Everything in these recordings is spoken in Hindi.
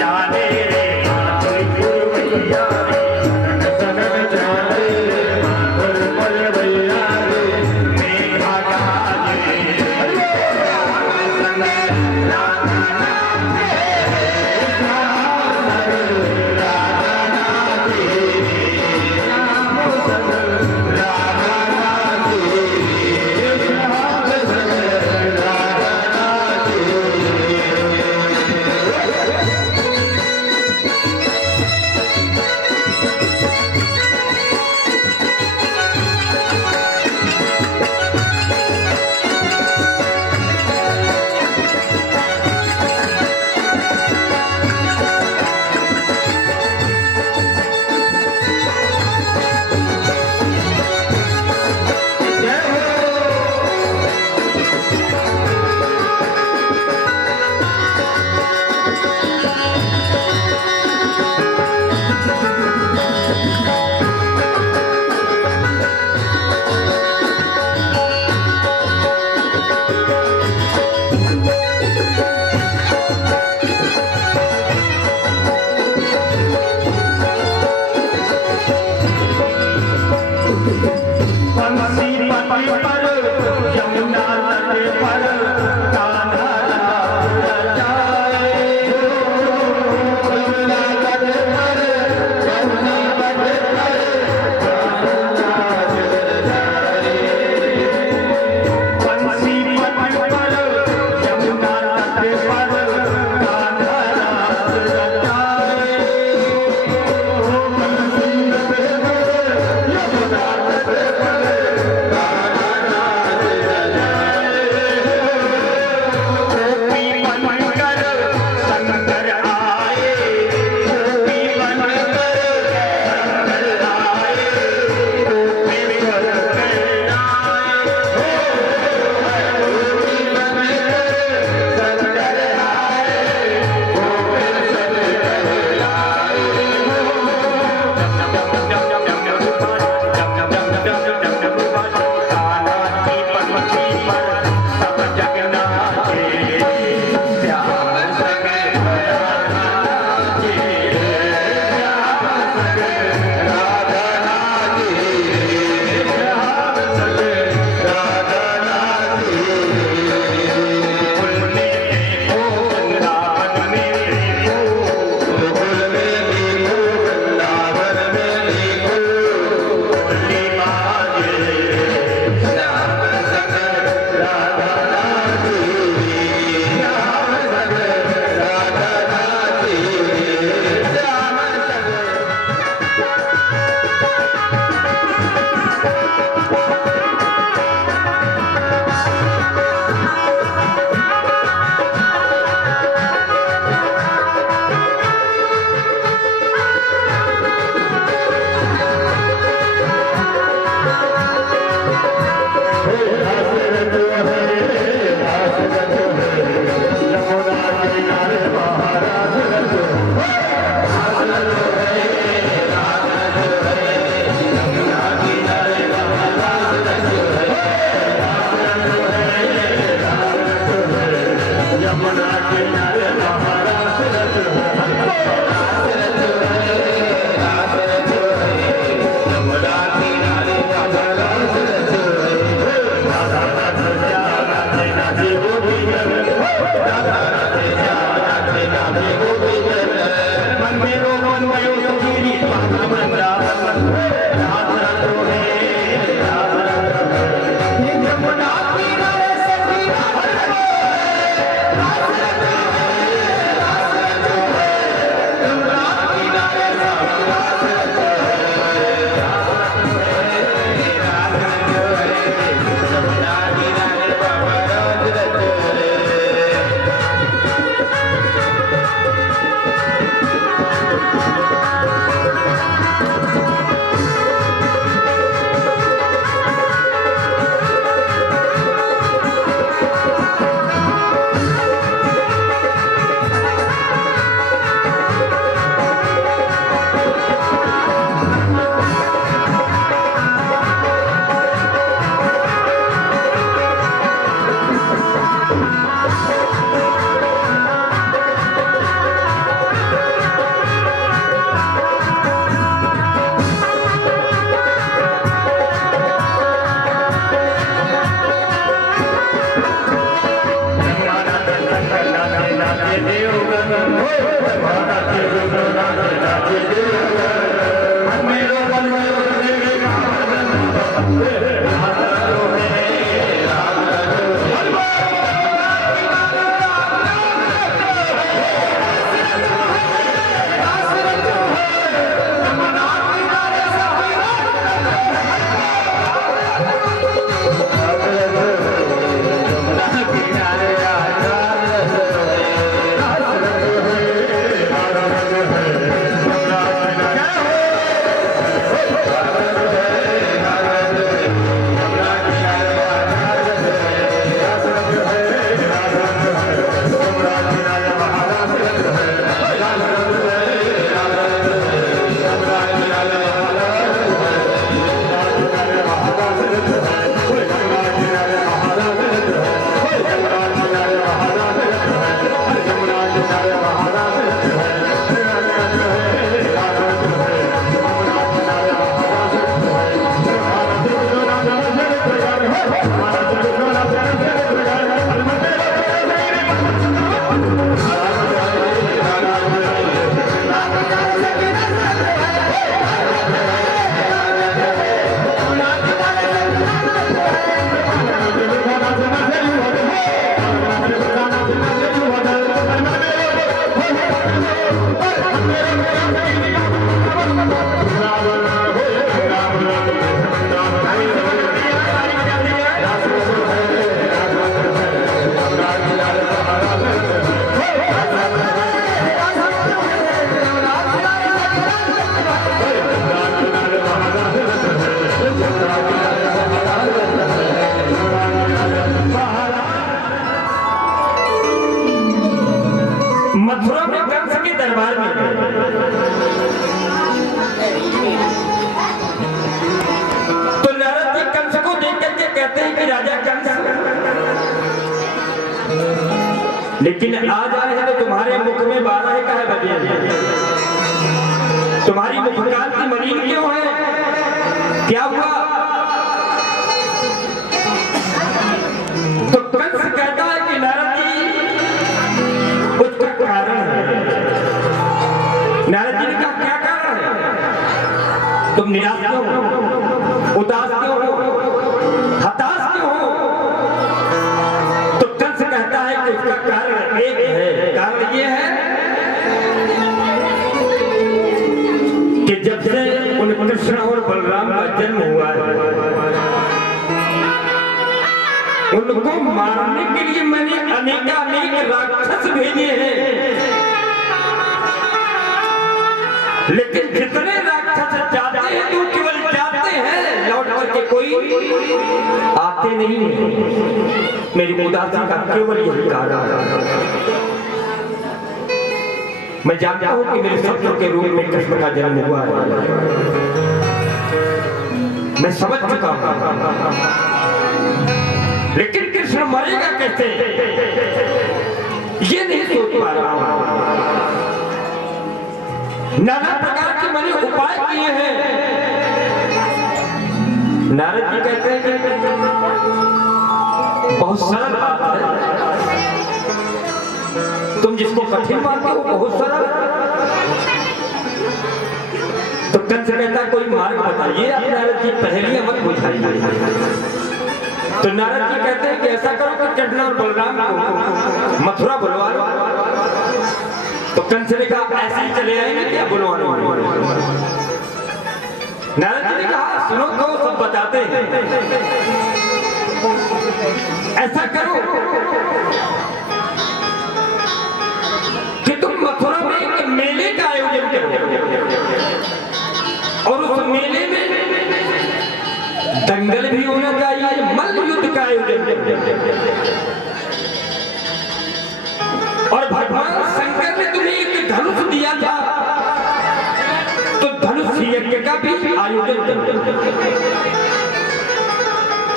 जाने रे कहते हैं कि राजा कंस, लेकिन आज आए हैं तो तुम्हारे मुख में 12 का है बजे, तुम्हारी मुखकाल की मलिन क्यों है? क्या हुआ? तो कंस कहता है कि नारद जी उसका कारण है। नारद जी ने कहा क्या कारण है? तुम निराश क्यों हो, उदास क्यों हो, हताश क्यों हो? तो कंस कहता है कि उसका कारण एक है। कारण ये है कि जब से उन कृष्ण और बलराम का जन्म हुआ है, उनको मारने के लिए मैंने अनेक राक्षस भेजे हैं, लेकिन जितने राक्षस जाते हैं तो केवल जाते हैं, लौट करके कोई आते नहीं है। मेरी उदासी का केवल यही कारण है। मैं जानता हूं कि मेरे शत्रु के रूप में कृष्ण का जन्म हुआ है, मैं समझ चुका हूं, लेकिन कृष्ण मरेगा कैसे ये नहीं सोच पा रहा हूं। नाना प्रकार के मैंने उपाय किए हैं। नारद जी कहते हैं कि बहुत सरल बात है, तुम जिसको कठिन मानते हो बहुत सरल। तो कंस कहता कोई मार्ग बताइए आप नारद जी, पहेलियां मत बुझाइए। तो नारद जी कहते हैं कि ऐसा करो कि कृष्ण और बलराम को मथुरा बुलवा लो। तो कंस ने कहा ऐसे ही चले आएंगे क्या बुलवाने? नारद जी ने कहा सुनो तो सब बताते हैं, ऐसा करो कि तुम मथुरा में एक मेले का आयोजन करो और उस मेले में दंगल भी होना चाहिए, मल्ल युद्ध का आयोजन और भगवान शंकर ने तुम्हें एक धनुष दिया था, तो धनुष यज्ञ का भी आयोजन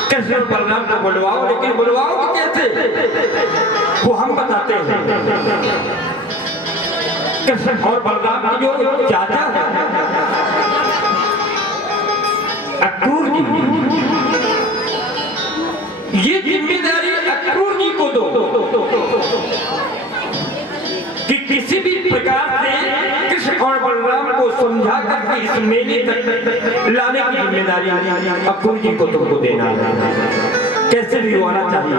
कृष्ण और बलराम को बुलवाओ। लेकिन बुलवाओ कैसे वो हम बताते हैं। कृष्ण और बलराम की जो चाचा है अक्रूर जी, ये जिम्मेदारी अक्रूर जी को दो कि किसी भी प्रकार से कृष्ण और बलराम को समझा करके इस मेले तक लाने की जिम्मेदारी अक्रूर जी को तुमको देना है। कैसे भी होना चाहिए।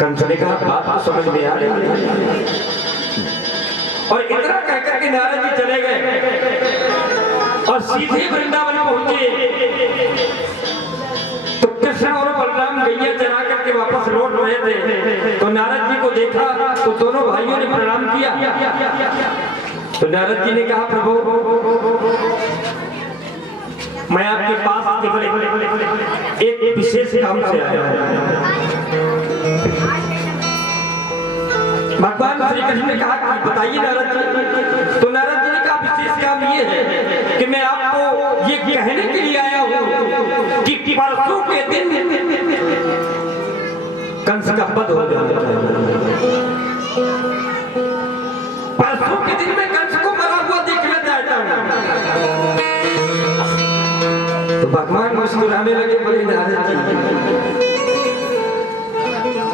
कंस ने कहा बात तो समझ में आ रही है, और इतना कहकर के नारद जी चले गए और सीधे वृंदावन पहुंचे। तो कृष्ण और बलराम गैया चरा करके वापस लौट रहे थे, तो नारद जी को देखा तो दोनों भाइयों ने प्रणाम किया। तो नारद जी ने कहा प्रभु मैं आपके पास केवल एक विशेष काम से आया हूं। भगवान श्री कृष्ण ने कहा कि बताइए नारद जी। तो नारद जी ने कहा विशेष काम ये है कि मैं आपको ये कहने के लिए आया हूं कि परसों के दिन कंस का वध हो जाना चाहिए। परसों के दिन मैं कंस को मरा हुआ देखना चाहता हूं। तो भगवान मुस्कुराने लगे, बोले नारद जी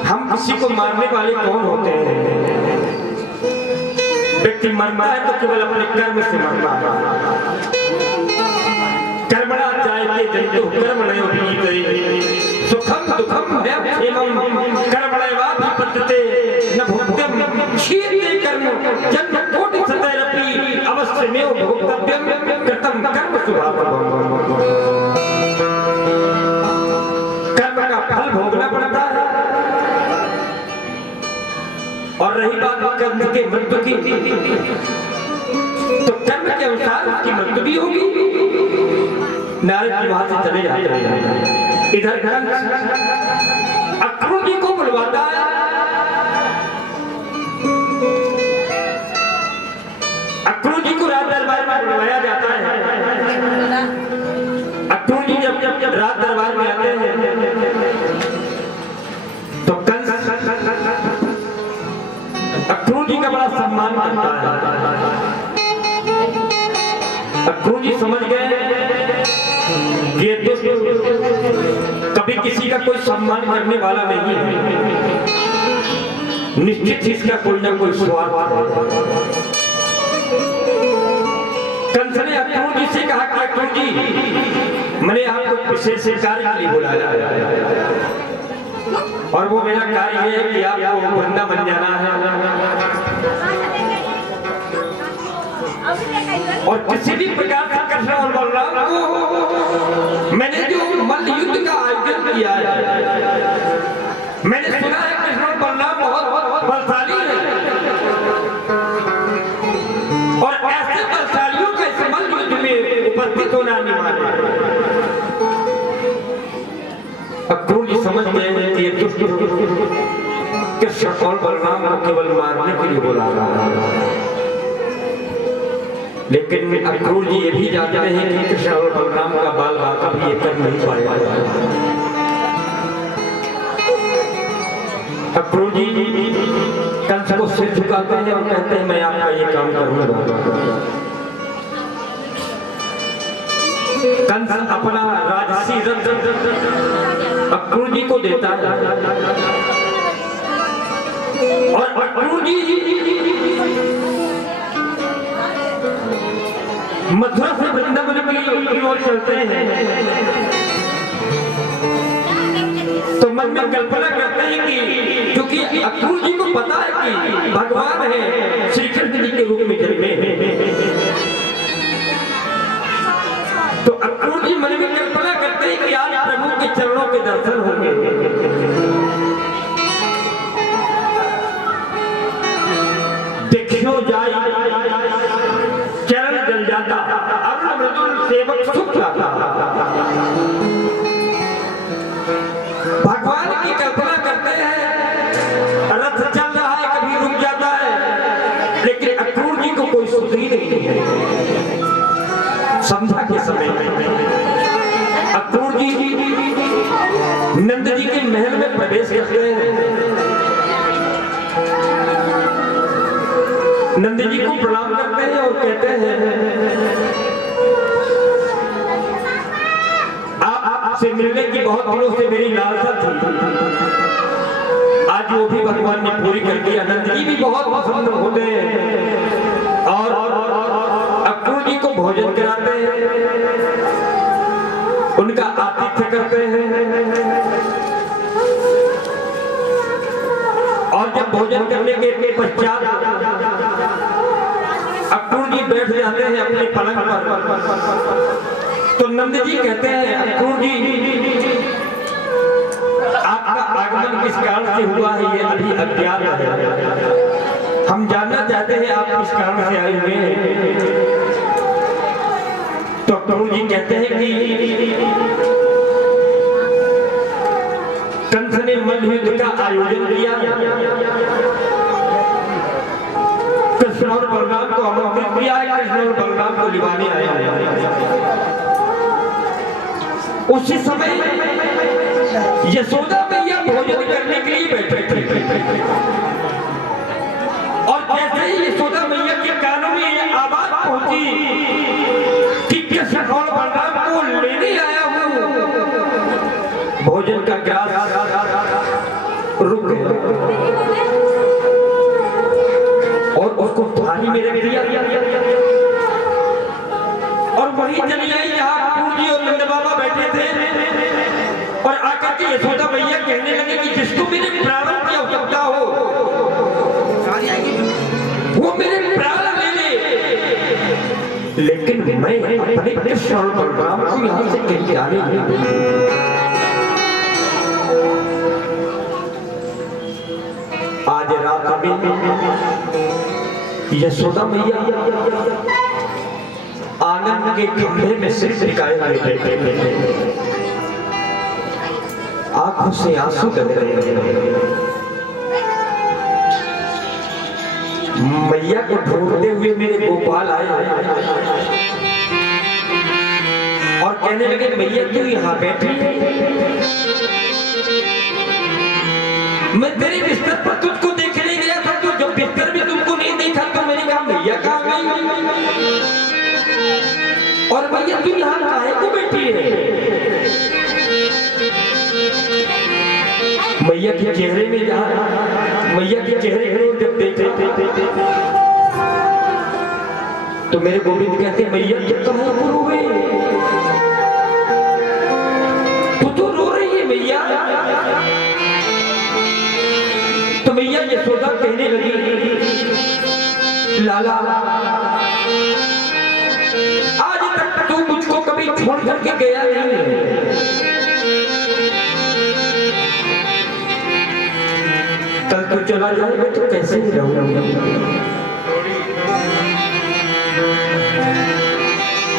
हम किसी को मारने वाले कौन होते हैं? व्यक्ति मरता है तो केवल अपने कर्म से मरता है। कर्मणा जायते जंतु कर्मणयो सुखम दुखम व्यक्षेमम कर्मणैवाधिपत्यते न भोक्तव्यम क्षीयते कर्म जन्म कोटि सतैरपि अवश्यमेव भोक्तव्यम कृतं कर्म शुभाशुभम। कर्म का फल भोगना पड़ता है। और रही बात कर्म के मृत्यु की, तो कर्म के अनुसार उसकी मृत्यु भी होगी। नारद जी वहां से चले जाते हैं। इधर कंस अक्रूर जी को बुलवाता है। अक्रूर जी को राज दरबार में बुलवाया जाता है। अक्रूर जी जब राज दरबार में आते हैं तो कंस अक्रूर जी का बड़ा सम्मान करता है। अक्रूर जी समझ गए कि ये दुष्ट कभी किसी का कोई सम्मान करने वाला नहीं है, निश्चित ही इसका कोई ना कोई स्वार्थ है। कंस ने अक्रूर जी से कहा कि अक्रूर जी, मैंने आपको विशेष कार्य के लिए बुलाया और वो मेरा कार्य है कि आपको बंदा बन जाना है और किसी भी प्रकार से कृष्ण और बलराम को, मैंने जो मल्ल युद्ध का आयोजन किया है, मैंने सुना है कृष्ण और बलराम बहुत बलशाली है और ऐसे बलशालियों का इस मल्ल युद्ध में उपस्थित होना अनिवार्य है। अक्रूर जी समझ गए कि ये दुष्ट कृष्ण और बलराम को केवल मारने के लिए बुला रहा है, लेकिन अक्रूर जी ये भी जानते हैं कि कृष्ण और बलराम का बाल बाका भी ये कर नहीं पाएगा। अक्रूर जी कंस को सिर झुकाते हैं और कहते हैं मैं आपका ये काम करूंगा। कंस अपना राजसी रथ अक्रूर जी को देता है और अक्रूर जी मथुरा से वृंदावन की ओर चलते हैं तो मन में कल्पना करते हैं कि क्योंकि अक्रूर जी को पता है कि भगवान है श्री कृष्ण जी के रूप में जन्मे तो अक्रूर जी मन में कल्पना करते हैं कि आज प्रभु के चरणों के दर्शन होंगे। देखियो जाए चरण जल जाता, अरुण मृदुल सेवक सुख जाता। भगवान की कल्पना करते हैं, रथ चल रहा है कभी रुक जाता है, लेकिन अक्रूर जी को कोई सुध ही नहीं है। संध्या के समय में अक्रूर जी नंद जी के महल में प्रवेश करते हैं। नंद जी को प्रणाम करते हैं और कहते हैं आपसे मिलने की बहुत दिनों से मेरी लालसा थी, आज वो भी भगवान ने पूरी कर दिया। नंद जी भी बहुत पसंद होते हैं और अक्रूर जी को भोजन कराते हैं, उनका आतिथ्य करते हैं और जब भोजन करने के पश्चात अक्रूर जी बैठ जाते हैं अपने पलंग पर तो नंद जी कहते हैं अक्रूर जी आपका आगमन किस कारण से हुआ है ये अभी अज्ञात है, हम जानना चाहते हैं आप किस कारण से आए हुए हैं। तो अक्रूर जी कहते हैं कि कंस ने मल्ल युद्ध का आयोजन किया, कृष्ण और बलराम को आमंत्रित किया है, कृष्ण और बलराम को लिवाने आया है। उसी समय यशोदा मैया भोजन करने के लिए बैठे थे और जैसे ही यशोदा मैया के कानों में ये आवाज पहुंची कि कृष्ण और बलराम को लेने आया हूं, भोजन का ग्रास रुक गया और उसको थाली में रख दिया और वहीं चली आई जहां अक्रूर जी और नंद बाबा बैठे थे और आकर के यशोदा मैया कहने लगे कि जिसको मेरे प्राणों की आवश्यकता हो वो मेरे प्राण ले ले, लेकिन मैं अपने कृष्ण और बलराम को यहाँ से कहीं जाने नहीं। आज रात में यशोदा मैया आंगन के खंभे में सिर टिकाए हुए बैठे थे, आंखों से आंसू गिर रहे हैं। मैया को ढूंढते हुए मेरे गोपाल आए और कहने लगे मैया तू यहाँ बैठी है, मैं तेरे बिस्तर पर तुझको देखने गया था, तू जब बिस्तर भी तुमको नहीं देखा तो मैंने कहा मैया कहाँ गई, और मैया तू यहाँ काहे को बैठी है। मैया के चेहरे में मैया के चेहरे को जब देखा तो मेरे गोविंद कहते मैया तू कहाँ को रो गई, तू तो रो रही है मैया। तो मैया यशोदा कहने लगी लाला आज तक तू मुझको कभी छोड़ करके गया नहीं है, कल तू चला जाएगा तो कैसे रहूंगा,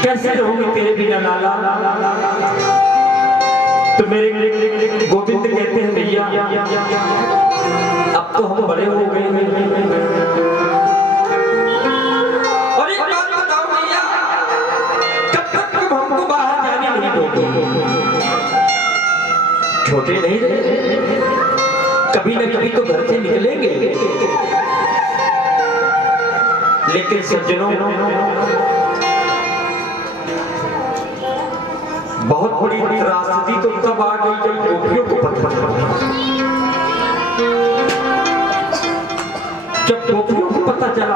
कैसे रहूंगी तेरे बिना लाला। तो मेरे गोविंद कहते हैं भैया अब तो हम बड़े हो गए हैं, और एक बात बताओ भैया कब तक तुम हमको बाहर जाने नहीं दोगे, छोटे नहीं रहे, कभी न कभी तो घर से निकलेंगे। लेकिन सज्जनों बहुत बड़ी त्रासदी तो तब आ गई जब गोपियों को पता चला, जब गोपियों को पता चला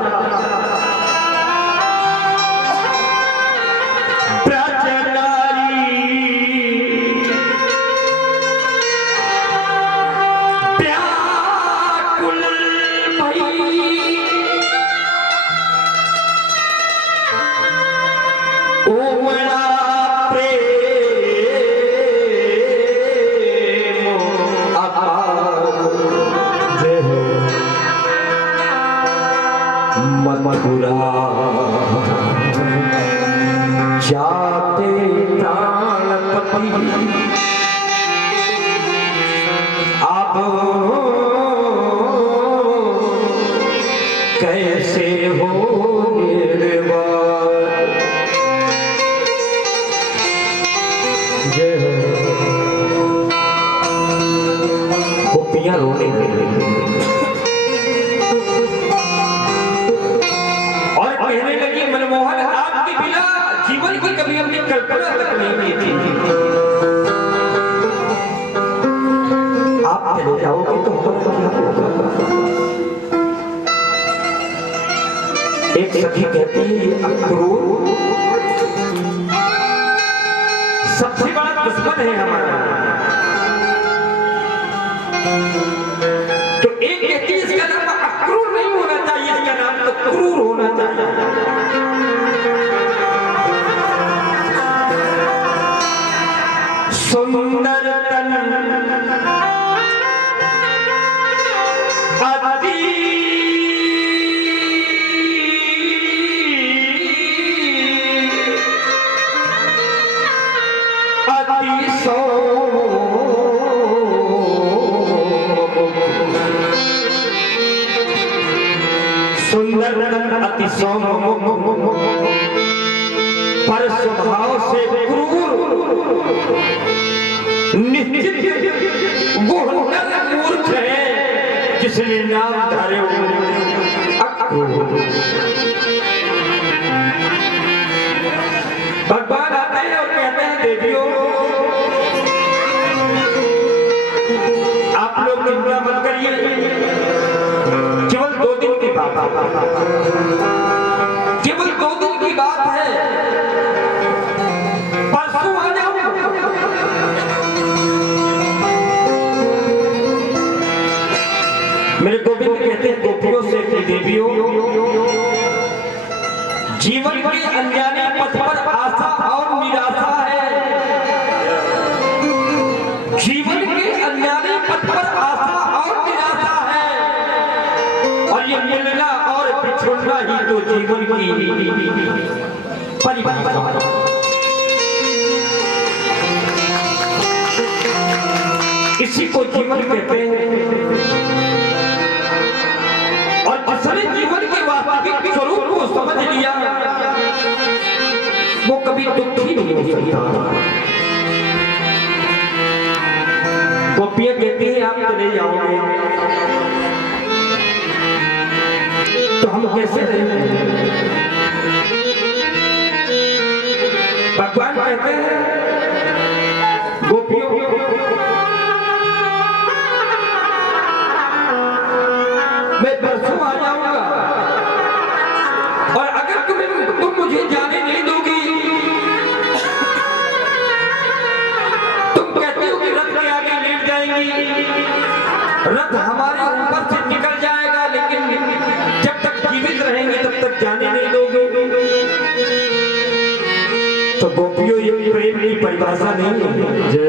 मथुरा जाते प्राणपति अब कैसे हो निर्वाण। जय हो। गोपियां रोने लगी कहने लगी मनमोहन आपके बिना जीवन की कभी हमने कल्पना तक नहीं की थी, आप चले जाओगे तो एक सखी कहती है अक्रूर सबसे बड़ा दुश्मन है हमारा, तो एक कहती है इसका नाम अक्रूर नहीं होना चाहिए, इसका नाम तो क्रूर होना चाहिए। सुंदर तन अति सो सुंदर अति सौम पर स्वभाव से क्रूर, निश्चित वो मूर्ख है जिसने नाम धारे भगवान आते हैं और कहते हैं देवियों आप लोग चिंता मत करिए, केवल 2 दिन की बात, केवल 2 दिन की बात है, परसों आ जाओ। मेरे गोविंद कहते हैं गोपियों से कि देवियों जीवन के अनजाने पथ पर आशा और निराशा है, जीवन के अनजाने पथ पर आशा और निराशा है, और ये मिलना और बिछुड़ना ही तो जीवन की परिभाषा है। इसी को जीवन कहते हैं, और जिसने जीवन के वास्तविक स्वरूप को समझ लिया वो कभी दुखी नहीं हो सकता। गोपियां कहती हैं आप चले जाओगे तो हम कैसे रहेंगे? भगवान कहते हैं गोपियों मैं परसों आ जाऊंगा और अगर तुम मुझे जाने नहीं दोगी, तुम कहती हो कि रथ के आगे लेट जाएंगी, रथ हमारे ऊपर से निकल जाएगा, लेकिन जब तक जीवित रहेंगे तब तक जाने नहीं दोगे। तो गोपियों ये प्रेम की परिभाषा नहीं है।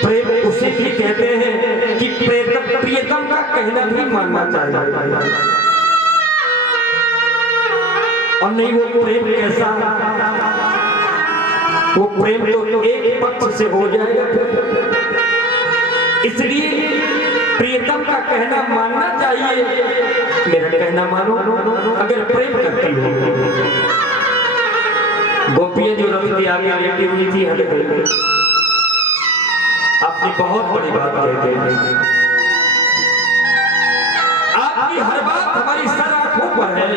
प्रेम उसे भी कहते हैं कि प्रियतम का कहना भी मानना चाहिए, और नहीं वो प्रेम कैसा, वो प्रेम तो एक पक्ष से हो जाएगा। इसलिए प्रियतम का कहना मानना चाहिए, मेरा कहना मानो अगर प्रेम करती हो। गोपियां जो रथ के आगे लेटी हुई थी हट गई। आपने बहुत बड़ी बात कह दी, आपकी हर बात हमारी सर आंखों पर है,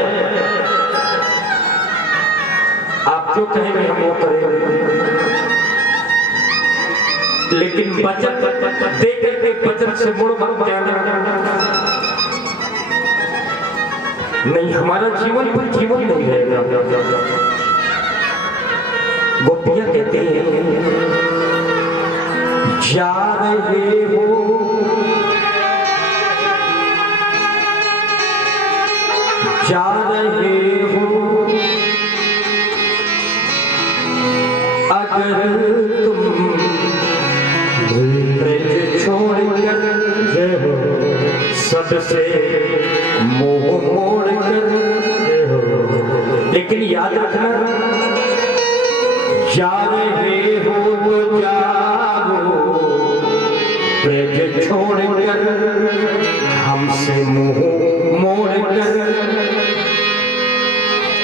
आप जो कहेंगे हम वो करेंगे, लेकिन वचन दे करके वचन से मुड़ मत जाना। नहीं, हमारा जीवन पर जीवन नहीं रहेगा। गोपियां कहती हैं जा रहे हो जा रहे हो अगर तुम ब्रज छोड़कर सबसे मोह मोड़ कर, लेकिन याद रखना जा रहे हो तो जाओ ब्रज छोड़कर हमसे मुंह मोड़ कर।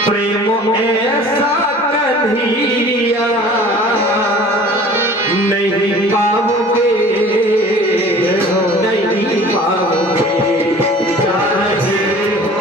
प्रेम ऐसा कन्हैया नहीं पाओगे, नहीं पाओगे। जा रहे हो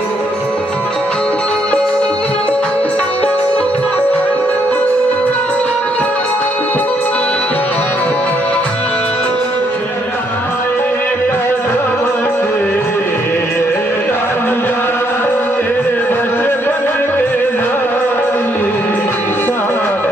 साथ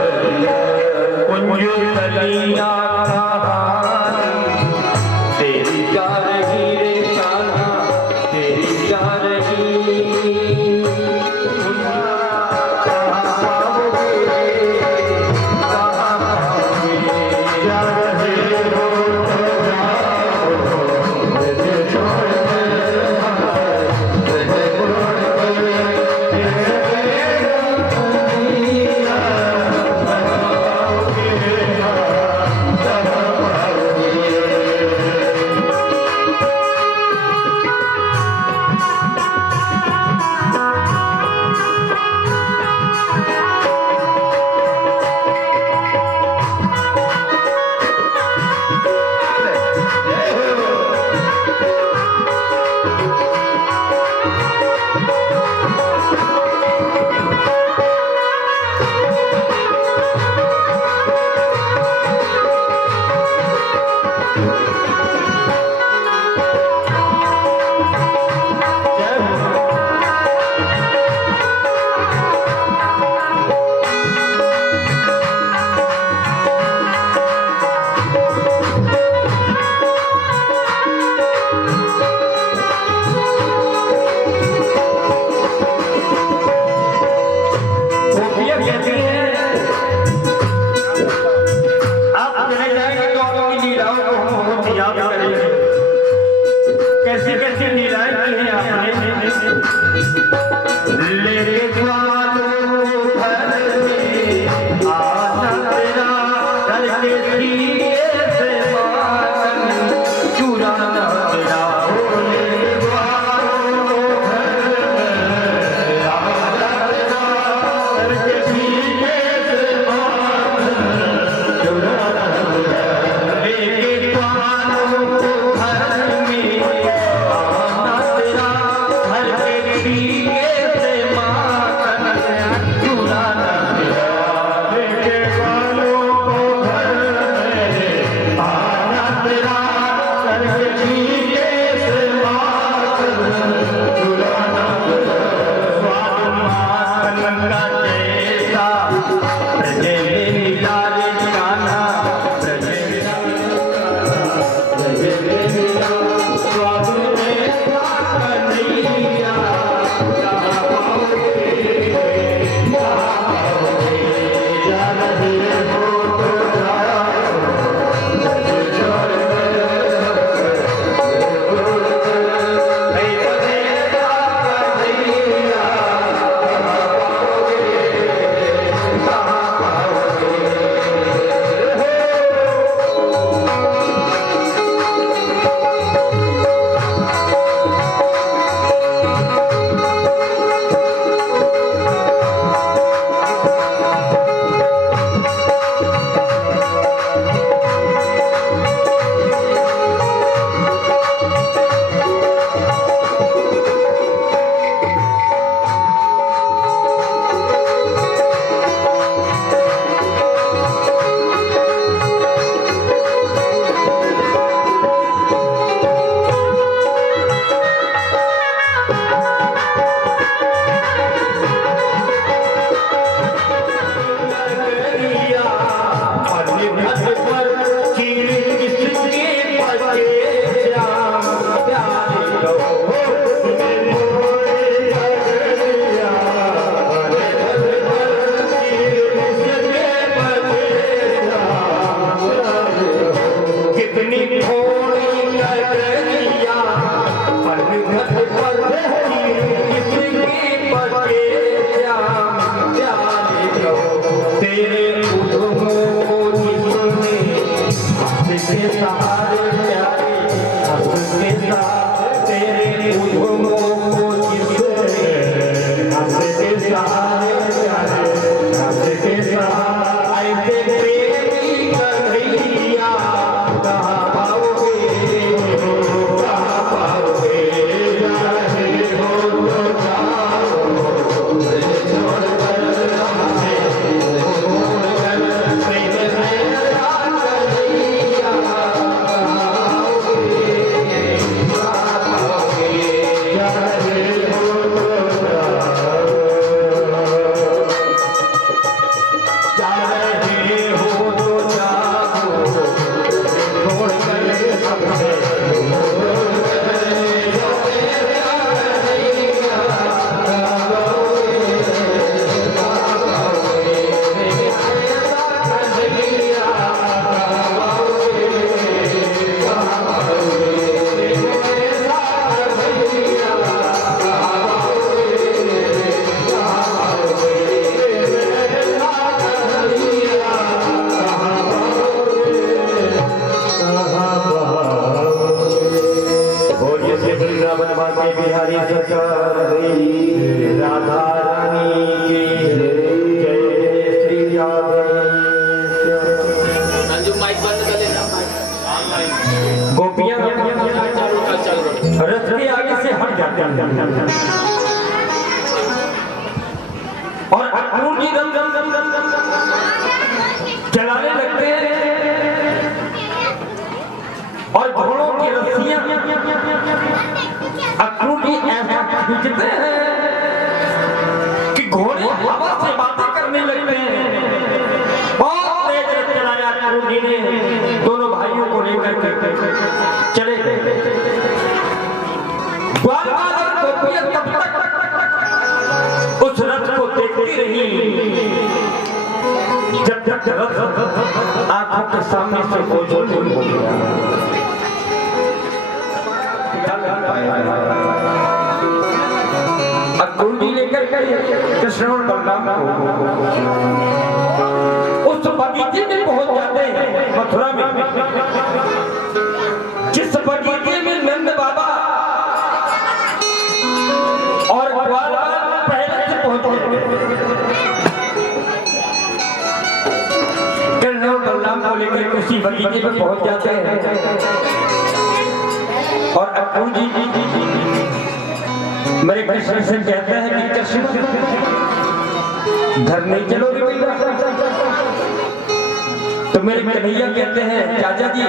बिहारी सरकार राधा रानी की जय जय श्री राधे। गोपियां रथ के आगे से हट जाते हैं और अर्जुन जी चलाने लगते हैं और घोड़ों की रस्सियां अर्जुन जी ऐसा खींचते हैं कि घोड़े हवा से बातें करने लगते हैं। बहुत तेज रथ चलाया अर्जुन जी ने दोनों भाइयों को लेकर के चले गए। गोपियां तब तक उस रथ को देखती रही जब तक रथ आंखों के सामने से ओझल हो गया। अर्जुन जी लेकर कृष्ण और बलराम उस बगीचे में पहुंच जाते हैं मथुरा में, जिस बगीचे में नंद बाबा और ग्वाल पहले से पहुंचे। कृष्ण और बलराम को लेकर उसी बगीचे में पहुंच जाते हैं और अर्जुन जी मेरे कृष्ण से कहते हैं कि कृष्ण घर नहीं चलोगे बेटा? तो मेरे कन्हैया कहते हैं चाचा जी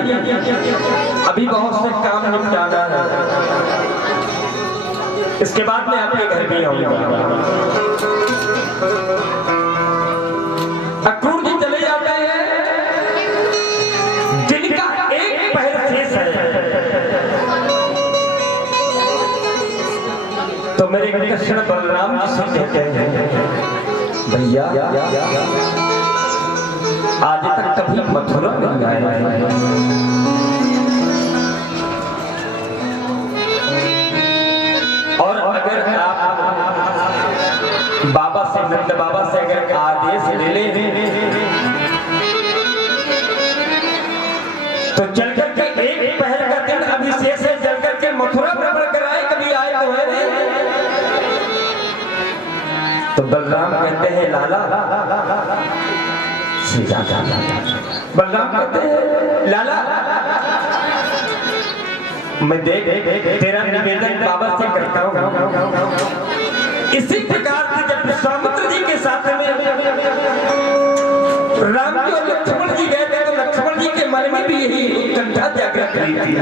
अभी बहुत से काम निपटाना है, इसके बाद मैं आपके घर भी आऊंगा। अर्जुन मेरे कृष्ण बलराम जी से कहते हैं, भैया आज तक कभी मथुरा नहीं आए, और अगर आप बाबा से नंद बाबा से अगर आदेश ले ले तो चल करके एक पहर का दिन अभिषेक से चल करके मथुरा भ्रमण कराए, कभी आए तो है नहीं। तो बलराम कहते हैं लाला, बलराम कहते हैं लाला, मैं देख तेरा निवेदन बाबा से करता हूँ। इसी प्रकार से जब विश्वामित्र जी के साथ में राम जी और लक्ष्मण जी गए थे, तो लक्ष्मण जी के मन में भी यही उत्कंठा जागृत हुई थी।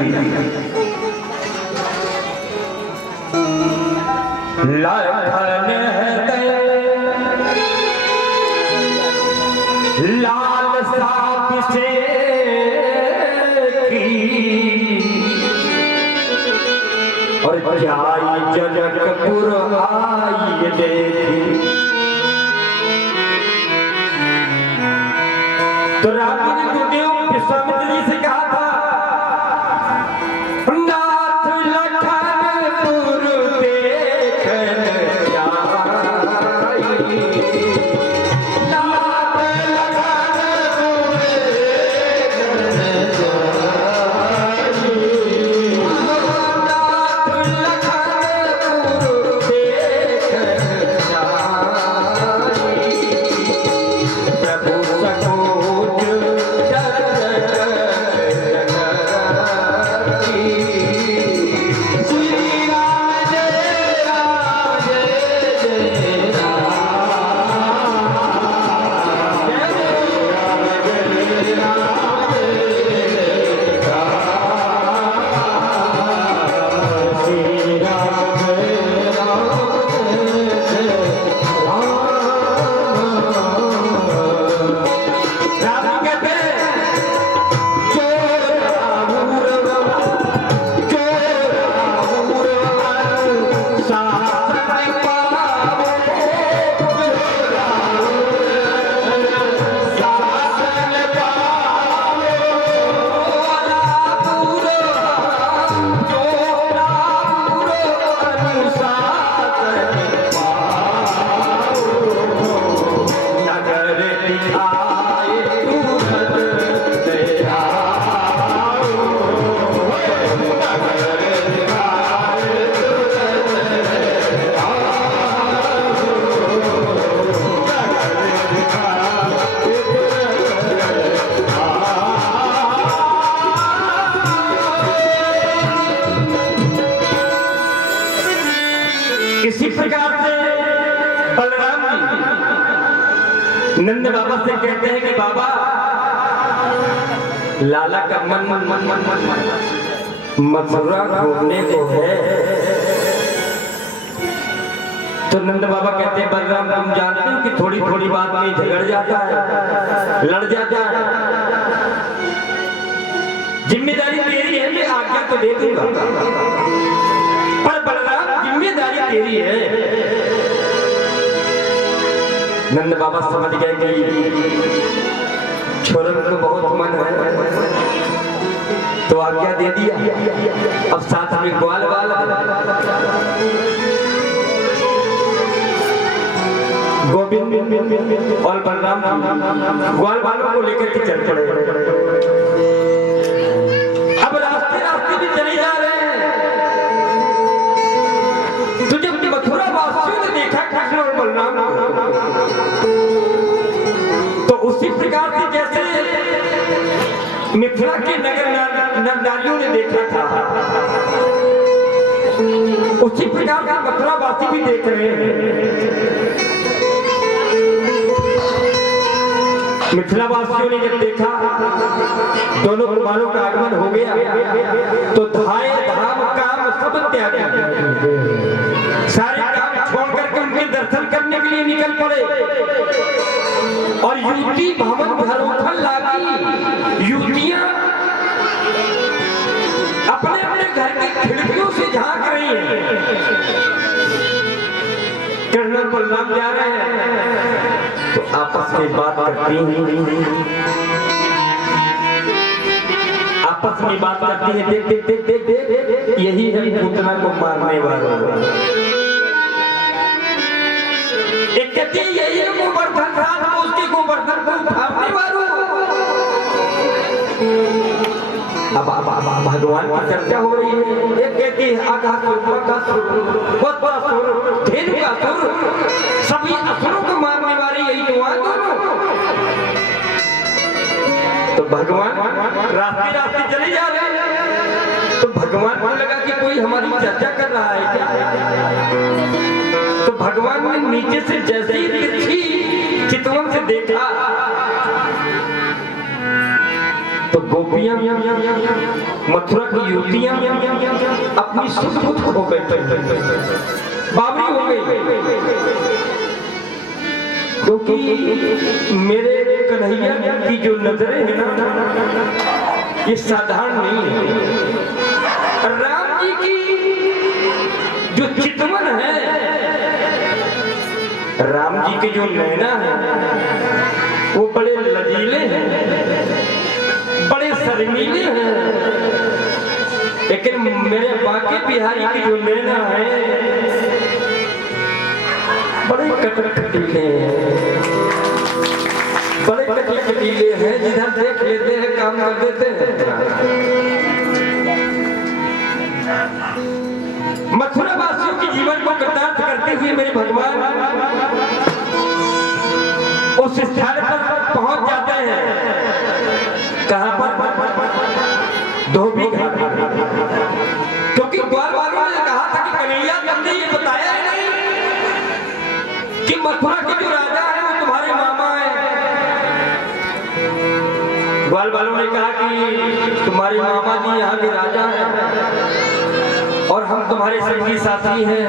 लाल साब से और जाई जनकपुर आई देखी, तो राम जी ने गुरुदेव विश्वामित्र जी से कहा था, नाथ लखनपुर देखन जाई, नाथ लखनपुर देखन जाई, नाथ लखनपुर देखन जाई, प्रभु सकोच इसी प्रकार से बलराम जी नंद बाबा से कहते हैं कि बाबा लाला का मन मथुरा घूमने को है। तो नंद बाबा कहते हैं बलराम तुम जानते हो कि थोड़ी थोड़ी बात में झगड़ जाता है, लड़ जाता है, जिम्मेदारी तेरी है, मैं आज्ञा तो दे दूंगा, पर बलराम जिम्मेदारी तेरी है। नंद बाबा समझ गए कि छोरन को बहुत मन है, तो आज्ञा दे दिया। अब साथ में ग्वाल वाला गोविंद और बलराम ग्वाल वालों को लेकर के चल पड़े। अब रास्ते रास्ते भी चले जा रहे हैं, तो जब मथुरा वासियों ने देखा कृष्ण और बलराम तो उसी प्रकार से जैसे मिथिला के नगर नारियों ने देखा था, उसी प्रकार का मथुरा वासी भी देख रहे हैं। मिथिला वासियों ने जब देखा दोनों कुमारों का आगमन हो गया, तो धाय धाम काम सब त्याग सारे काम छोड़ करके उनके दर्शन करने के लिए निकल पड़े। और युवती भवन झरोखल लागी, युवतियां अपने अपने घर की खिड़कियों से झांक रही हैं भगवान जा रहे हैं तो आपस में बात करती हैं, आपस में बात करती है। देख देख देख देख देख, यही है पूतना को मारने वाला। एक कहती है यही है गोवर्धन रात को उसके गोवर्धन को उठाने वाला। अब भगवान की चर्चा हो रही है। एक कहती है आकासुर, धेनुकासुर, सभी असुरों को मारने वाली यही तो आ दोनों। तो भगवान रास्ते रास्ते चले जा रहे हैं तो भगवान को लगा कि कोई हमारी चर्चा कर रहा है क्या। तो भगवान ने नीचे से जैसे ही तिरछी चितवन से देखा तो गोपियां, मथुरा की युवतियां अपनी सुध खो गई, बावरी हो गई। क्योंकि मेरे कन्हैया की जो नजरें हैं ना ये साधारण नहीं है। राम जी की जो चितवन है, राम जी के जो नैना है वो बड़े लजीले हैं, बड़े शर्मीले हैं। लेकिन मेरे बाके बिहारी की जो नैना है बड़े कटकटीले हैं, बड़े कटकटीले हैं। जिधर देख लेते हैं काम कर देते हैं। मथुरा वासियों के जीवन को कृतार्थ करते हुए मेरे भगवान उस स्थान पर पहुंच जाते हैं। कहां पर? धोबी घाट। क्योंकि ग्वाल वालों ने कहा था कि कन्हैया तुमने ये बताया है नहीं कि मथुरा के जो राजा है वो तुम्हारे मामा है। ग्वाल वालों ने कहा कि तुम्हारे मामा जी यहाँ के राजा हैं और हम तुम्हारे संगी साथी हैं।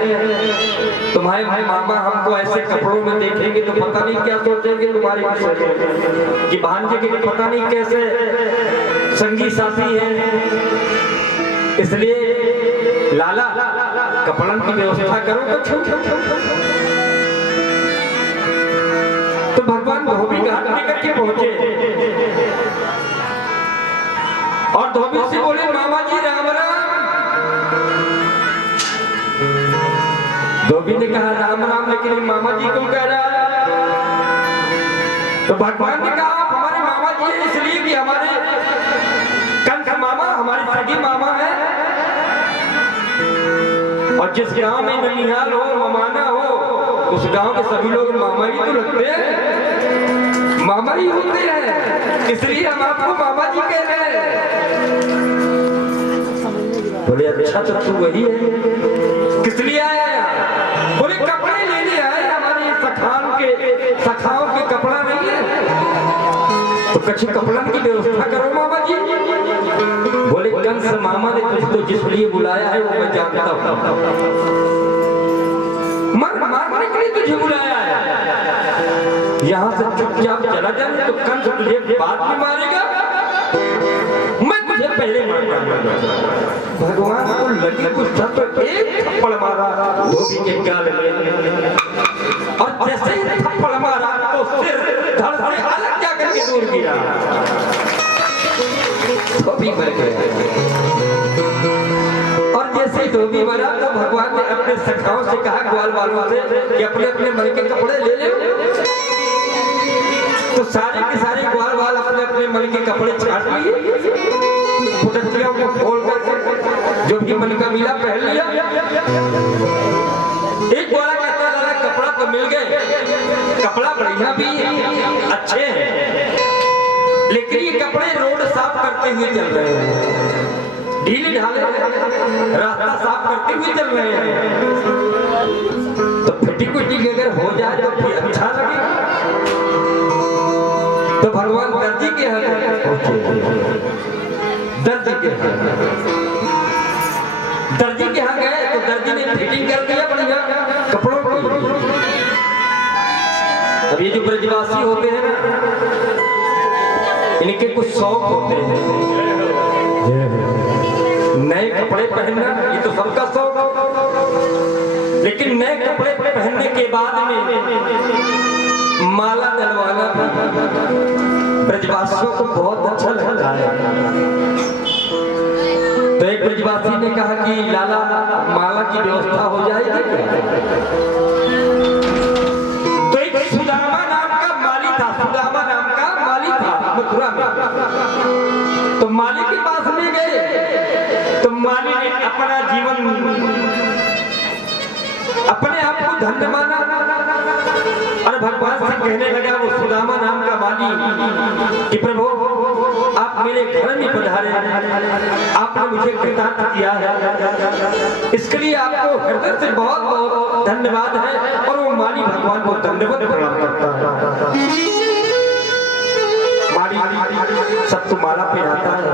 तुम्हारे भाई मामा हमको ऐसे कपड़ों में देखेंगे तो पता नहीं क्या सोचेंगे तुम्हारे विषय कि भांजे के पता नहीं कैसे संगी साथी हैं। इसलिए लाला कपड़न की व्यवस्था करो। तो भगवान धोबी घाट लेकर के पहुंचे और धोबी से बोले मामा जी राम राम। धोबी ने कहा राम राम, लेकिन मामा जी क्यों कह रहा है? तो भगवान ने कहा हमारे मामा जी है इसलिए कि हमारे कंठ मामा हमारे सगी मामा है। और जिस गांव में ननिहाल हो, ममाना हो, उस गांव के सभी लोग मामा ही तो लगते हैं, मामा ही होते हैं। इसलिए हम आपको मामा जी कह रहे हैं। बोले अच्छा तो तू वही है, किस लिए आया? बोले कपड़े लेने आए, हमारे सखाओं के कपड़ा नहीं है तो कच्चे कपड़ा की व्यवस्था करो मामा जी। बोले कंस मामा ने तुझको जिस लिए बुलाया है वो मैं जानता हूँ, मारने के लिए तुझे बुलाया है। यहाँ से चुपचाप चला जाए तो कंस तुझे बाद में मारेगा, मैं तुझे पहले मारूंगा। भगवान को लगी कुछ तो एक थप्पड़ मारा धोबी के गाल में और जैसे ही थप्पड़ मारा तो सिर धड़ से अलग जाकर के दूर गिरा, धोबी मर गया। और जैसे ही धोबी मरा तो भगवान ने अपने सखाओं से कहा, ग्वाल वालों से, कि अपने अपने मन के कपड़े ले ले। तो सारे के सारे ग्वाल वाल अपने अपने मन के कपड़े छाट लिए, फुटकियों को खोल कर जो भी मन का मिला पहन लिया। एक ग्वाला कहता है कपड़ा तो मिल गए, कपड़ा बढ़िया भी है, अच्छे हैं, लेकिन ये कपड़े रोड साफ करते हुए चल रहे हैं, ढीले ढाले रास्ता साफ करते हुए चल रहे हैं। तो फिटी कुटी अगर हो जाए तो फिर अच्छा लगेगा। तो भगवान दर्जी के यहाँ गए तो दर्जी ने फिटिंग कर दिया बढ़िया कपड़ों को। अब ये जो ब्रजवासी होते हैं ना, इनके कुछ शौक होते हैं, नए कपड़े पहनना, ये तो सबका शौक। लेकिन नए कपड़े पहनने के बाद में माला डलवाना ब्रजवासियों को बहुत अच्छा लगता है। तो एक ब्रजवासी ने कहा कि लाला माला की व्यवस्था हो जाएगी। तो एक सुदामा नाम का माली था, सुदामा नाम का माली था मथुरा में। तो माली के पास में गए तो माली ने अपना जीवन अपने आप को धन्य माना और भगवान से कहने लगा वो सुदामा नाम का माली कि प्रभु आप मेरे घर में पधारे, आपने मुझे कृतार्थ किया है, इसके लिए आपको हृदय से बहुत बहुत धन्यवाद है। और वो माली भगवान को दंडवत प्रणाम करता है। माली सबको माला पहनाता है।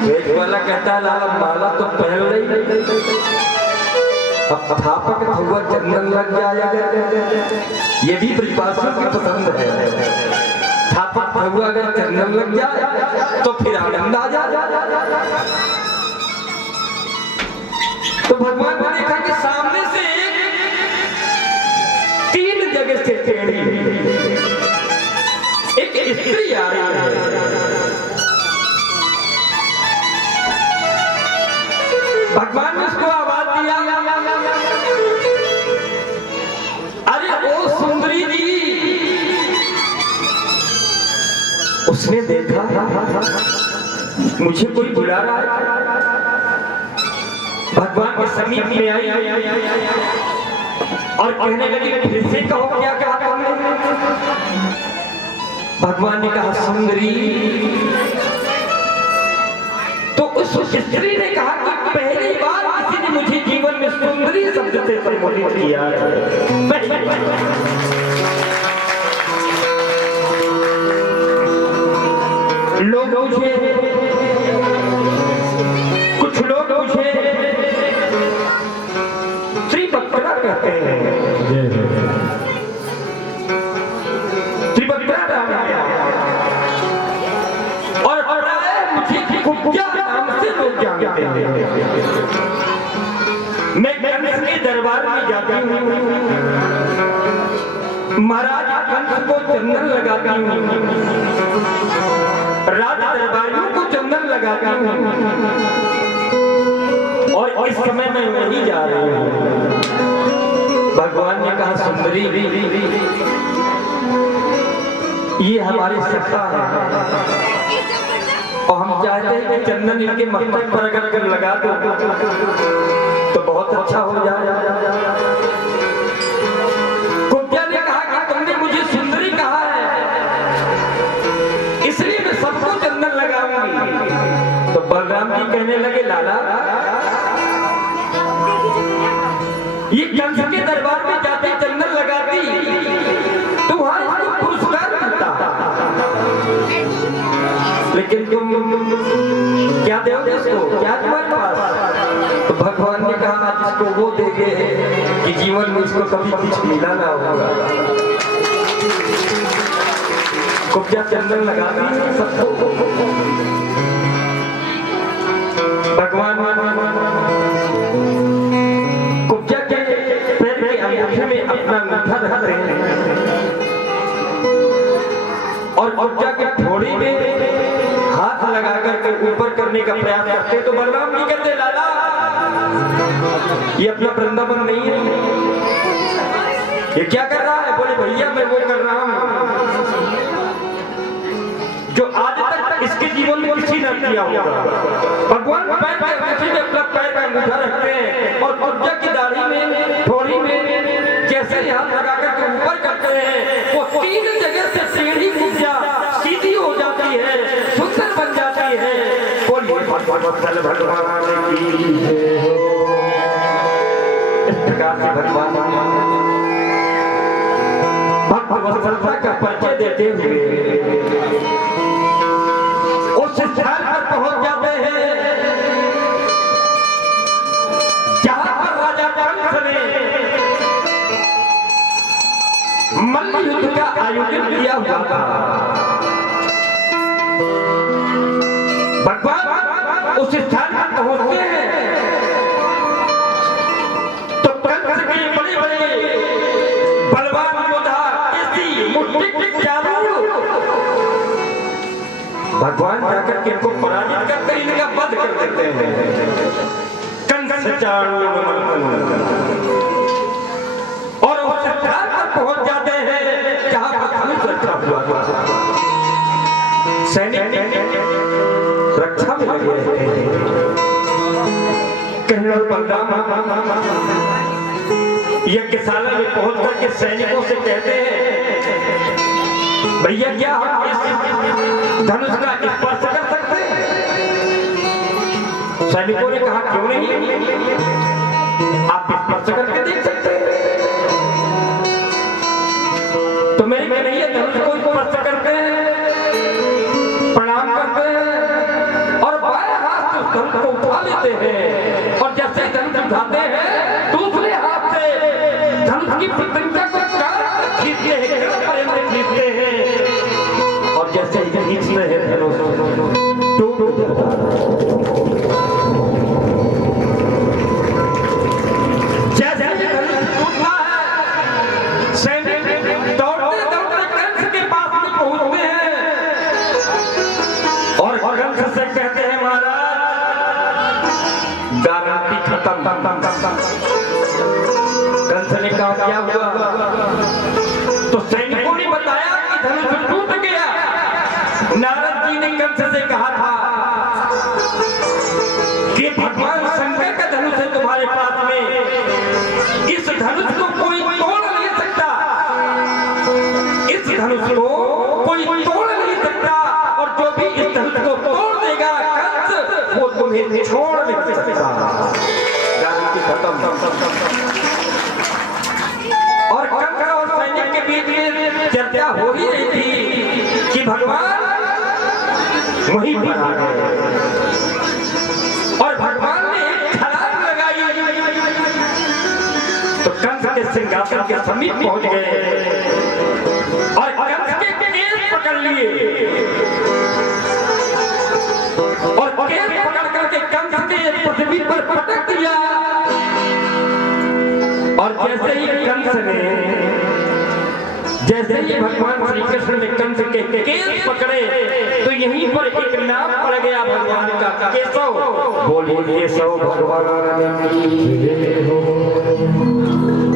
भेज वाला कहता है लाला माला तो पहन रही, अब थापक हुआ चंदन लग जाएगा। ये भी ब्रजवासियों की पसंद है। थापक हुआ अगर चंदन लग जाए तो फिर आनंद आ जाए। तो भगवान ने देखा कि सामने से तीन जगह से टेढ़ी एक स्त्री आ रही है। भगवान ने उसको आवाज दिया, अरे ओ सुंदरी जी। उसने देखा मुझे कोई बुला रहा है। भगवान के समीप में आई और कहने लगी फिर से कहो क्या कहा तुमने। भगवान ने कहा सुंदरी। तो उस स्त्री ने कहा कि पहली बार किसी ने मुझे जीवन में सुंदरी शब्द से संबोधित किया है। लोग मुझे कुछ लोग मुझे त्रिवक्त्रा कहते हैं। त्रिवक्त्रा और मुझे कुब्जा नाम से लोग जानते हैं। मैं कंस के दरबार में जाती हूँ, महाराज कंस को चंदन लगाती हूँ, राज दरबारियों को चंदन लगाती हूँ, और इस समय मैं वहीं जा रही हूँ। भगवान ने कहा सुंदरी ये हमारे सखा है और हम चाहते हैं कि चंदन इनके मस्तक पर अगर लगा दो तो बहुत अच्छा हो जाए। कुब्जा ने कहा कि तुमने मुझे सुंदरी कहा है इसलिए मैं सबको चंदन लगाऊंगी। तो बलराम जी कहने लगे लाला ये कंस के दरबार में जाते चंदन लगाती तो वहां इसको पुरस्कार मिलता, लेकिन तुम क्या दोगे इसको, क्या तुम्हारे पास। तो भगवान ने कहा जिसको वो देंगे कि जीवन में इसको कभी कुछ मिला ना होगा। कुब्जा चंदन लगाती सबको। भगवान कुब्जा के पैर के अंगूठे में अपना अंगूठा रख रहे हैं और कुब्जा के ठोड़ी में हाथ लगा करके ऊपर करने का प्रयास करते। तो बलराम जी कहते लाला ये अपना वृंदावन नहीं है, ये क्या कर रहा है। बोले भैया मैं वो कर रहा हूँ जो आज तक इसके जीवन में किसी ने किया होगा। भगवान पैर के अंगूठे में अपना पैर का अंगूठा रखते हैं और कुब्जा की दाढ़ी में ठोड़ी में जैसे ही हाथ लगा करके ऊपर करते हैं वो तीन जगह से टेढ़ी कुब्जा सीधी हो जाती है, सुंदर बन जाती है। बोलिए भगवान की इस प्रकार से भगवान भगवत्ता का परिचय देते हुए उस स्थान पर पहुंच जाते हैं जहां पर राजा कंस ने मल्ल युद्ध का आयोजन किया हुआ था। भगवान उस स्थान पर पहुंचते हैं तो भगवान जाकर के इनको पराजित करते इनका वध कर देते हैं। कंस और उस स्थान पर पहुंच जाते हैं जहां पर धनुष रखा हुआ था। सैनिक रक्षा में लगे हैं। कर्नल बलराम यज्ञशाला में पहुंच करके सैनिकों से कहते हैं, भैया क्या हम इस धनुष का स्पर्श कर सकते हैं? सैनिकों ने कहा क्यों नहीं, आप स्पर्श करके देख सकते हैं। तो मेरी कन्हैया धनुष को स्पर्श करते हैं, प्रणाम करते हैं और बाएं हाथ से उस धनुष को उठा लेते हैं और जैसे धनुष उठाते हैं दूसरे हाथ से धनुष की प्रतिज्ञा को खींचते हैं, खींचते हैं और जैसे ही खींचते हैं धनुष टूट जाता है। जैसे ही धनुष टूटता है सैनिक दौड़ते दौड़ते कंस के पास में पहुंचते हैं और कंस से कहते हैं महाराज गारंटी खत्म। कंस ने कहा क्या हुआ? तो सैनिकों ने बताया कि धनुष टूट गया। नारद जी ने कंस से कहा था कि भगवान शंकर का धनुष है तुम्हारे पास में, इस धनुष को कोई तोड़ नहीं सकता, इस धनुष को कोई तोड़ नहीं सकता और जो भी इस धनुष को तोड़ देगा कंस वो तुम्हें छोड़ नहीं सकता। गारंटी खत्म। और कंस और सैनिक के बीच में चर्चा हो ही रही थी कि भगवान वहीं पर आ गए और भगवान ने एक छलांग लगाई तो कंस के सिंहासन के समीप पहुंच गए और कंस के केस पकड़ लिए और केस पकड़ करके कंस के पृथ्वी पर पटक दिया। और जैसे ही भगवान श्री कृष्ण ने कंस के केस पकड़े तो यहीं पर एक नाम पड़ गया भगवान का, केशव। बोलिए केशव भगवान।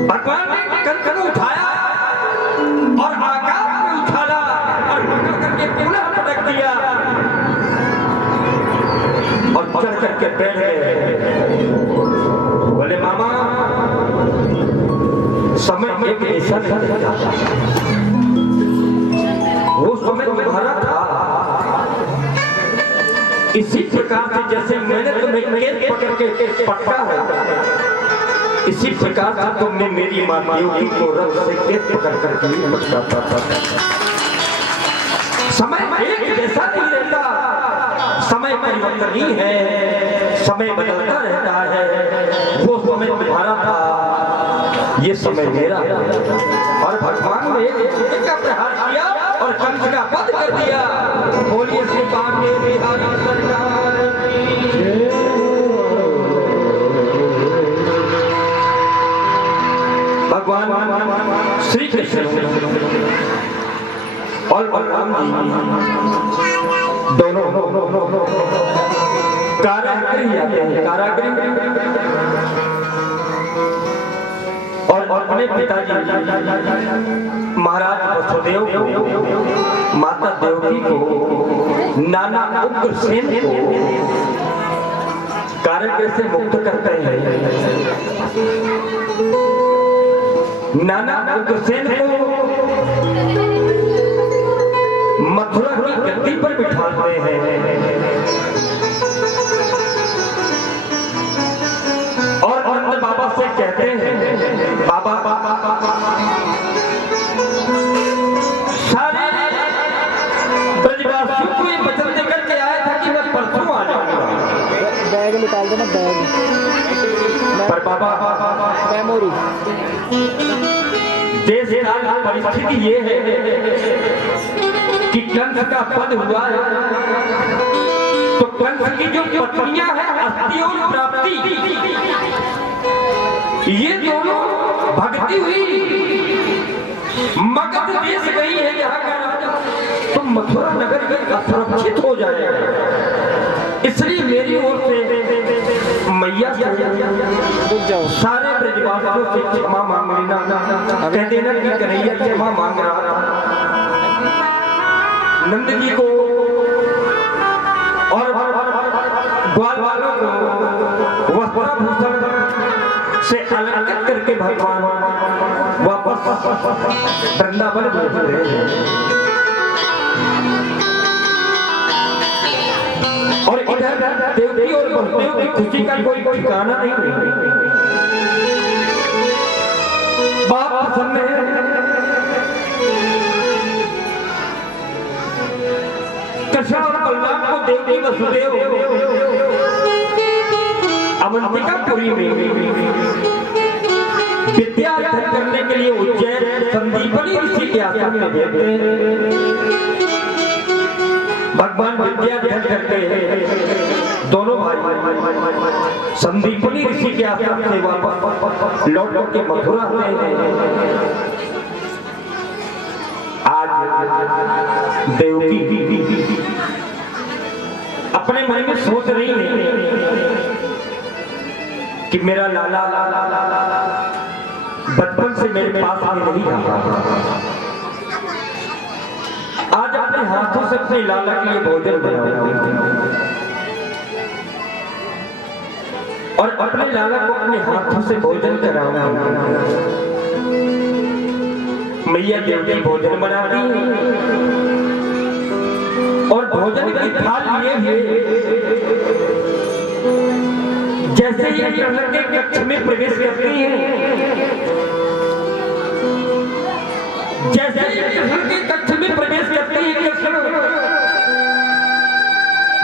भगवान ने कंस को उठाया और आकाश में उछाला और पकड़ करके पुनः पटक दिया और चढ़ करके बैठ गए। बोले मामा समय एक ऐसा नहीं जाता, वो समय तुम्हारा था। इसी प्रकार से जैसे मैंने तुम्हें केस पकड़ के पटका है, इसी प्रकार से तुमने मेरी मां देवकी को रथ से केस पकड़ करके पटका था। समय एक जैसा नहीं रहता, समय परिवर्तनीय है, समय बदलता रहता है। वो समय तुम्हारा था, ये समय मेरा है। और भगवान ने एक का प्रहार किया और कंस का वध कर दिया। बोलिए श्री कांके बिहारी सरकार की। भगवान श्री कृष्ण और बलराम जी दोनों कारागृह आते हैं। कारागृह और अपने पिताजी महाराज वसुदेव को, माता देवकी को, नाना उग्रसेन को कारागृह से मुक्त करते हैं। नाना उग्रसेन को मथुरा की गद्दी पर बिठाते हैं और नंद बाबा से कहते हैं बाबा सारे ब्रजवासियों को ये वचन देकर के आया था कि मैं परसों आ जाऊंगा। बैग निकाल देना, बैग पर बाबा मेमोरी देश काल परिस्थिति ये है कि कंस का वध हुआ है तो कंस की जो पत्नियां हैं अस्थि और प्राप्ति, ये दोनों भगती हुई मगध देश गई है। यहाँ का तो मथुरा नगर भी असुरक्षित हो जाएगा। इसलिए मेरी ओर से मैया रुक जाओ। सारे ब्रजवासियों से क्षमा मांग लेना, कह देना कि कन्हैया क्षमा मांग रहा था। नंद जी को और ग्वाल वालों को वस्त्राभूषण से अलंकृत करके भगवान वापस वृंदावन भेज रहे हैं। और इधर देवकी और बलदेव की खुशी का कोई ठिकाना नहीं है। बाप प्रसन्न है। कृष्ण और बलराम को देवकी वसुदेव अवंतिकापुरी में विद्या अध्ययन करने के लिए उज्जैन संदीपनी ऋषि के आश्रम में भेजते हैं। भगवान विद्या अध्ययन करके दोनों भाई संदीपनी ऋषि के आश्रम से वापस लौट के मथुरा आते हैं। आज देवकी अपने मन में सोच रही है कि मेरा लाला बचपन से मेरे पास में नहीं रहा। आज अपने हाथों से अपने लाला के लिए भोजन बनाऊंगी और अपने लाला को अपने हाथों से भोजन कराऊंगी। मैया देवकी भोजन बनाती और भोजन की थाल लिए हुए जैसे ये कृष्ण के कक्ष में प्रवेश करती है, जैसे ही कृष्ण के कक्ष में प्रवेश करते ही कृष्ण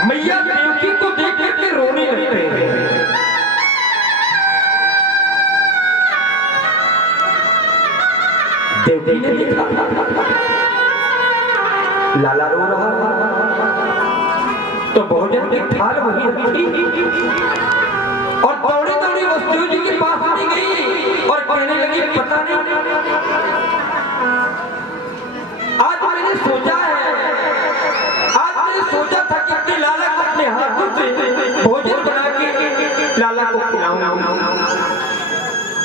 मैया देवकी को देख करके रोने लगते हैं। देवकी ने देखा लाला रो रहा तो भोजन की थाल वही रखी और दौड़ी दौड़ी वसुदेव जी के पास नहीं गई और कहने लगी पता नहीं आज मैंने सोचा था कि अपने लाला को अपने हाथों से भोजन बना के लाला को खिलाऊंगा।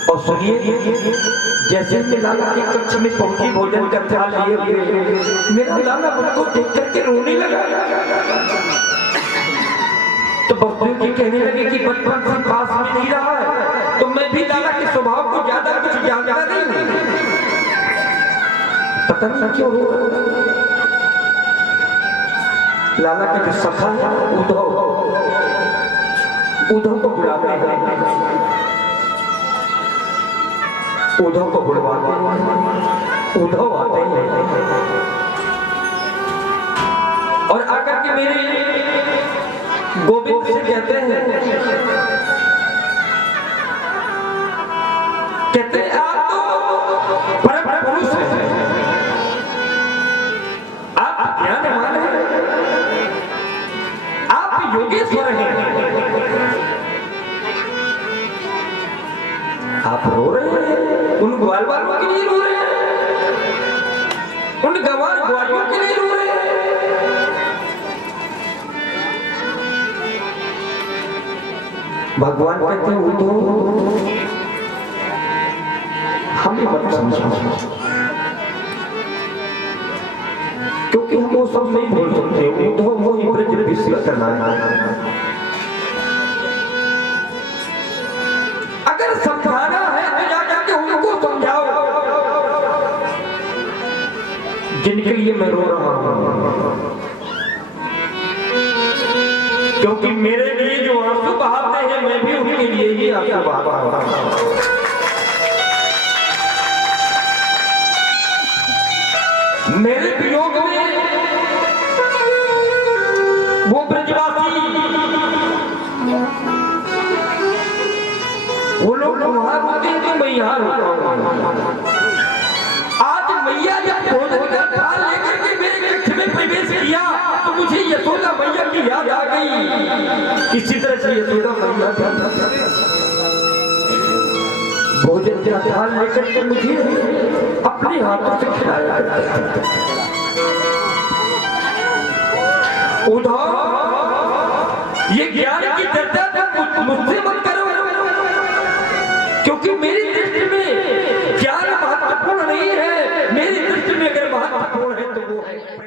और सुनिए जैसे मैं लाला के कक्ष में पहुंची भोजन का थाल लिए हुए मेरा लाला मुझको देख करके रोने लगा। तो बच्चों की कहने लगे कि बचपन से पास में नहीं रहा है तो मैं भी लाला के स्वभाव को ज्यादा कुछ जानता नहीं, पता नहीं क्यों रो रहा। लाला के जो सखा है उद्धव को बुलाते हैं, उद्धव को बुलवाते हैं। उद्धव आते हैं और आकर के मेरे गोविंद से कहते हैं आप तो परम पुरुष हैं, आप ज्ञानवान हैं, आप योगेश्वर हैं, आप रो रहे हैं उन ग्वाल वालों के लिए रो रहे हैं, उन गंवार ग्वालियों के लिए रो रहे हैं। भगवान कहते हैं उद्धव हमें मत समझो क्योंकि हम वो सब नहीं बोल सकते। उद्धव वो ब्रज विश्व करना है, अगर समझाना है तो जाकर के उनको समझाओ जिनके लिए मैं रो रहा हूं। क्योंकि मेरे लिए जो आंसू बहाते हैं मैं भी उनके लिए ही आंसू बहाता हूं। मेरे वियोग में वो ब्रजवासी वो लोग वहां रोते हैं तो मैं यहां रोता हूं। आज मैया जब भोजन का थाल लेकर के मेरे कक्ष में प्रवेश किया तो मुझे यशोदा मैया की याद आ गई। इसी तरह से यशोदा मैया भोजन का थाल लेकर के मुझे अपने हाथों से खिलाया। उद्धव, ये ज्ञान की चर्चा तुम मुझसे मत करो, क्योंकि मेरी दृष्टि में ज्ञान महत्वपूर्ण नहीं है। मेरी दृष्टि में अगर महत्वपूर्ण है तो वो है